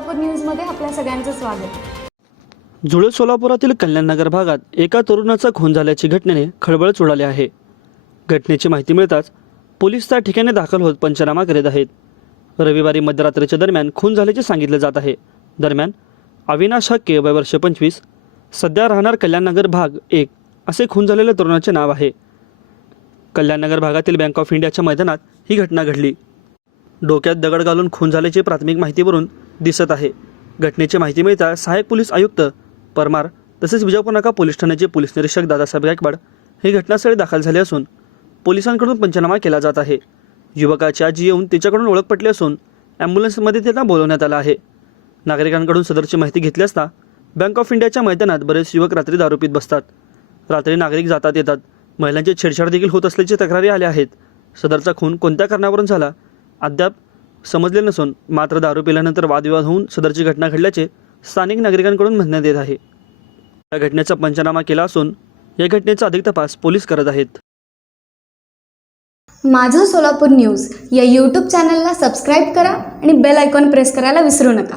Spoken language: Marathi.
सोलापूर न्यूजमध्ये आपल्या सगळ्यांचं स्वागत। जुळे सोलापुरातील कल्याणनगर भागात एका तरुणाचा खून झाल्याची घटनेने खळबळ उडाली आहे। घटनेची माहिती मिळताच पोलीस त्या ठिकाणी दाखल होत पंचनामा करीत आहेत। रविवारी मध्यरात्रीच्या दरम्यान खून झाल्याचे सांगितले जात आहे। दरम्यान अविनाश हक्के वय वर्ष 25 सध्या राहणार कल्याणनगर भाग 1 असे खून झालेल्या तरुणाचे नाव आहे। कल्याणनगर भागातील बँक ऑफ इंडियाच्या मैदानात ही घटना घडली। डोक्यात दगड घालून खून झाल्याची प्राथमिक माहितीवरून दिसत आहे। घटनेची माहिती मिळता सहाय्यक पोलीस आयुक्त परमार तसेच विजापूर नाका पोलीस ठाण्याचे पोलीस निरीक्षक दादासाहेब गायकवाड हे घटनास्थळी दाखल झाले असून पोलिसांकडून पंचनामा केला जात आहे। युवकाची आजी येऊन तिच्याकडून ओळख पटली असून ॲम्ब्युलन्समध्ये त्यांना बोलवण्यात आलं आहे। नागरिकांकडून सदरची माहिती घेतली असता बँक ऑफ इंडियाच्या मैदानात बरेच युवक रात्री दारू पीत बसतात। रात्री नागरिक जातात येतात, महिलांची छेडछाड देखील होत असल्याची तक्रारी आल्या आहेत। सदरचा खून कोणत्या कारणावरून झाला अद्याप समजले नसून मात्र दारू पिल्यानंतर वादविवाद होऊन सदरची घटना घडल्याचे स्थानिक नागरिकांकडून म्हणण्यात येत आहे। या घटनेचा पंचनामा केला असून या घटनेचा अधिक तपास पोलीस करत आहेत। माझं सोलापूर न्यूज या यूट्यूब चॅनलला सबस्क्राईब करा आणि बेल आयकॉन प्रेस करायला विसरू नका।